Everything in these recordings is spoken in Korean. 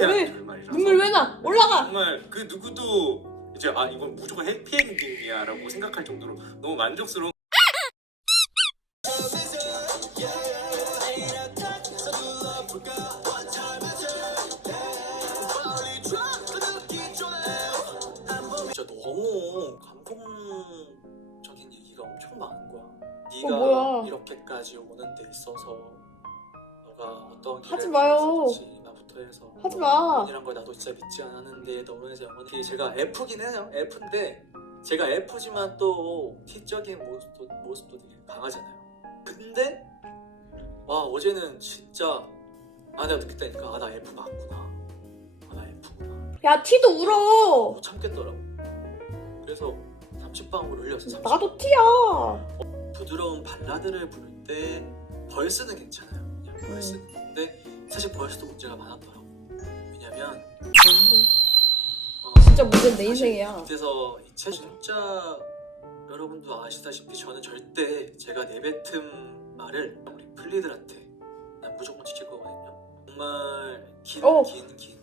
왜? 눈물 왜 나? 올라가. 정말 그 누구도 이제 아 이건 무조건 해피엔딩이야라고 생각할 정도로 너무 만족스러운 진짜 너무 감동적인 얘기가 엄청 많은 거야. 네가 뭐야. 이렇게까지 오는 데 있어서 너가 어떤 길을 하지 마요. 해서 하지 마. 이란 걸 나도 진짜 믿지 않았는데 너무 해서 영원히 제가 F긴 해요. F인데 제가 F지만 또 T적인 모습도 모습도 되게 강하잖아요. 근데 와 어제는 진짜 아 내가 느꼈다니까 아 나 F 맞구나. 아 나 F구나. 야 티도 울어. 못 참겠더라고. 그래서 30방울 흘렸어. 30. 나도 티야. 부드러운 발라드를 부를 때 벌스는 괜찮아요. 그냥 벌스는. 근데 사실 벌스도 문제가 많았더라고. 왜냐면 어, 진짜 문제는 내 인생이야. 그래서 이체 진짜 여러분도 아시다시피 저는 절대 제가 내뱉은 말을 우리 플리들한테 난 무조건 지킬 거거든요. 정말 긴 어. 긴 긴.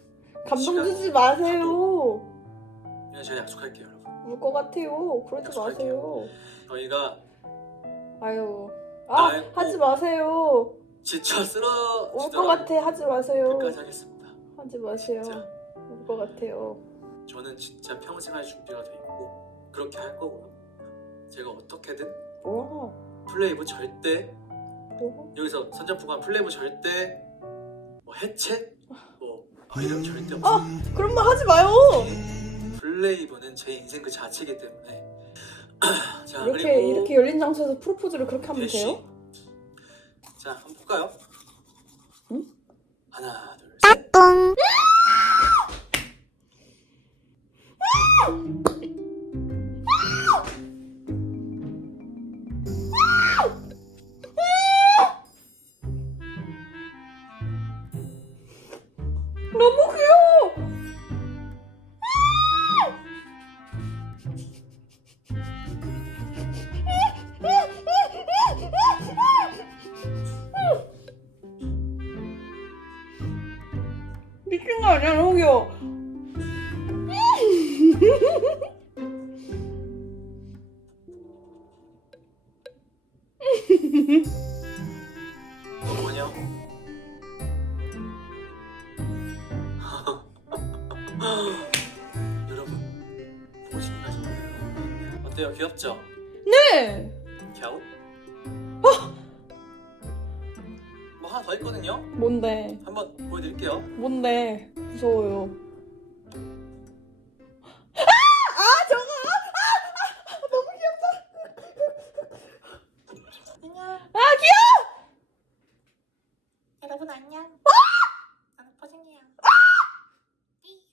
감동 주지 마세요. 그냥 제가 약속할게요, 여러분. 울 것 같아요. 그러지 약속할게요. 마세요. 저희가 아유. 아 하지 꼭- 마세요. 지쳐 쓰러 울것 같아. 하지 마세요. 끝까지 하겠습니다. 하지 마세요. 진짜. 울것 같아요. 저는 진짜 평생 할 준비가 돼 있고 그렇게 할 거고요. 제가 어떻게든 뭐야? 플레이브 절대 뭐? 여기서 선전포관 플레이브 절대 뭐 해체 뭐 이런 절대 없어. 아 그런 말 하지 마요. 플레이브는 제 인생 그 자체이기 때문에 자 이렇게 그리고 이렇게 열린 장소에서 프로포즈를 그렇게 하면 대시. 돼요? 자 한번 볼까요? 응? 하나 둘 셋. 너무 거 아니야? 뭐냐? 여러분. 어때요? 귀엽죠? 네. 갸웃? 더 있거든요. 뭔데? 한번 보여드릴게요. 뭔데? 무서워요. 아! 아, 저거! 아! 너무 안녕. 아, 귀여워! 여러분 안녕. 나는 포징이야. 삐.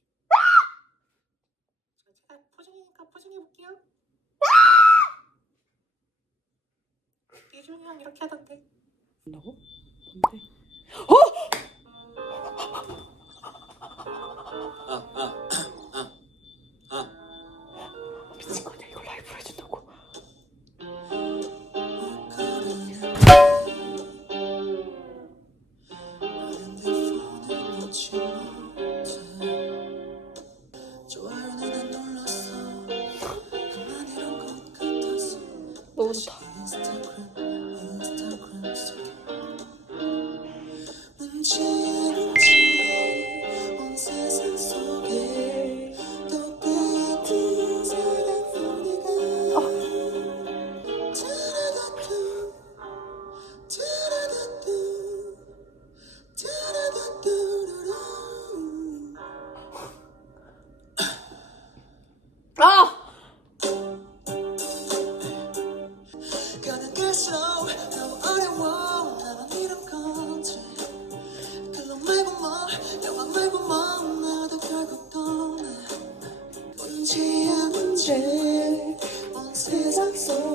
제가 포징이니까 포징해 볼게요. 예준이 형 이렇게 하던데. 뭐라고? 뭔데?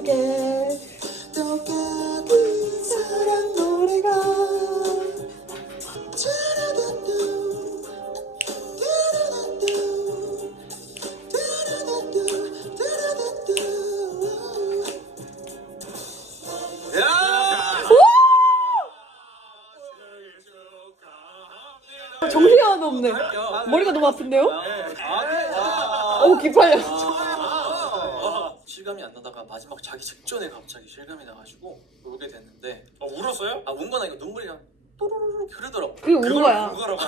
게 똑같은 사랑 노래가 정신이 하나도 없네. 아, 머리가 너무 아픈데요? 아, 네. 아, 네. 오, 기팔려. 아, 실감이 안 나다가 마지막 자기 직전에 갑자기 실감이 나가지고 울게 됐는데 어 울었어요? 아 운 건 아니고 눈물이 그냥 또르르르 흐르더라고. 그게 운 그걸 거야. 울거라고.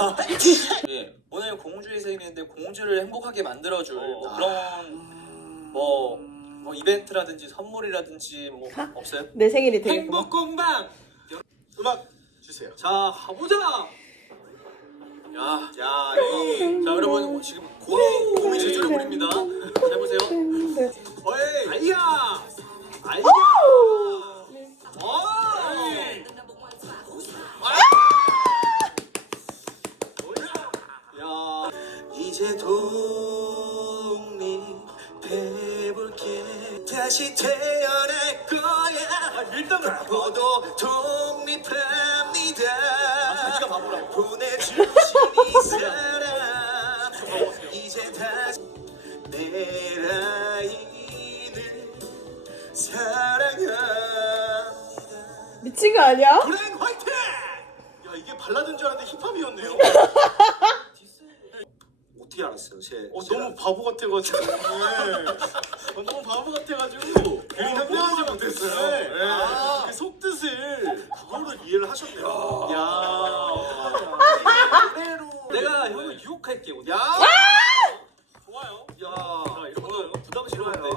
예, 오늘 공주의 생일인데 공주를 행복하게 만들어줄 어. 뭐 그런 뭐, 뭐 이벤트라든지 선물이라든지 뭐 없어요? 내 생일이 되겠구나. 행복 공방. 음악 주세요. 자 가보자. 야, 야 이거 자 여러분 지금 곰이 곰이 제주를 부립니다. 자 해보세요. 네. 어이, 아이야, 아이야. 어이. 야, 이제 독립해볼게 다시 태어날 거야. 일단은 바보도 독립합니다. 자기가 바보라고. 보내주신 이 사람. 이제 다시 내라 미친 거 아니야? 브랭 화이팅! 야 이게 발라드인 줄 알았는데 힙합이었네요. 어떻게 알았어요? 제, 어, 너무 바보 같아가지고. 네. 어, 너무 바보 같아가지고. 괜히 현명하지 못했어요. 네. 네. 아. 그 속뜻을 그걸로 이해를 하셨네요. 야. 그대로. 내가 형을 유혹할게 오늘 야. 좋아요. 야, 야 이런 거 부담스러운데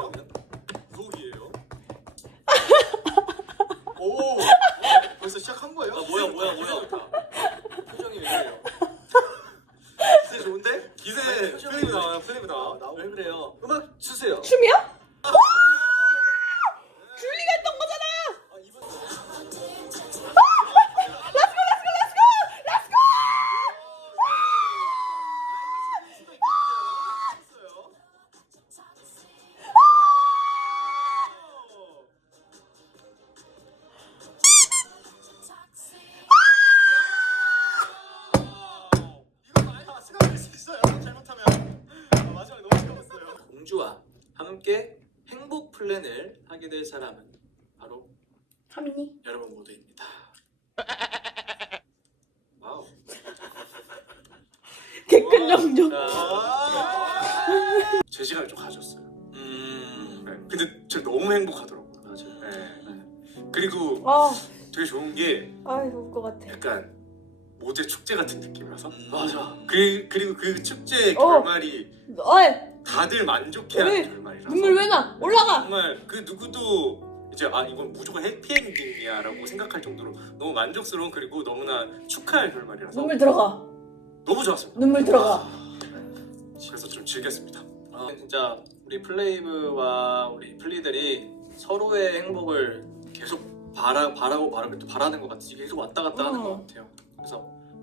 사람은 바로 하민이. 여러분 모두입니다 와우 개끈 영정. 자, 제 시간을 좀 가졌어요. 음 네. 근데 저 너무 행복하더라고요. 맞아요 네. 그리고 아, 되게 좋은 게 아이고 울것 같아. 약간 모제 축제 같은 느낌이라서. 음, 맞아 그 그리고 그 축제의 어. 결말이 어이, 다들 만족해하는 왜? 결말이라서. 눈물 왜 나? 올라가. 정말 그 누구도 이제 아 이건 무조건 해피엔딩이야라고 생각할 정도로 너무 만족스러운 그리고 너무나 축하할 결말이라서 눈물 들어가. 너무 좋았습니다. 눈물 들어가. 그래서 좀 즐겼습니다. 아, 진짜 우리 플레이브와 우리 플리들이 서로의 행복을 계속 바라, 바라고 바라고 또 바라는 것 같이 계속 왔다 갔다 하는 음. 것 같아요. 그래서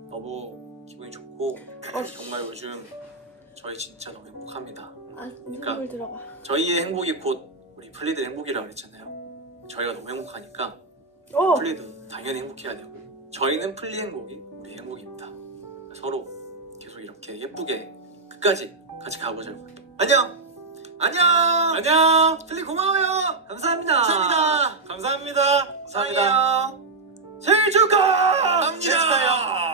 너무 기분이 좋고 정말 요즘 저희 진짜 너무 행복합니다. 아, 그러니까. 눈물 들어가. 저희의 행복이 곧 우리 플리들 행복이라고 그랬잖아요. 저희가 너무 행복하니까 어. 플리도 당연히 행복해야 되고 저희는 플리 행복이 우리 행복입니다. 서로 계속 이렇게 예쁘게 끝까지 같이 가보자고. 안녕. 안녕. 안녕. 플리 고마워요. 감사합니다. 감사합니다. 감사합니다. 감사합니다. 생일 축하합니다.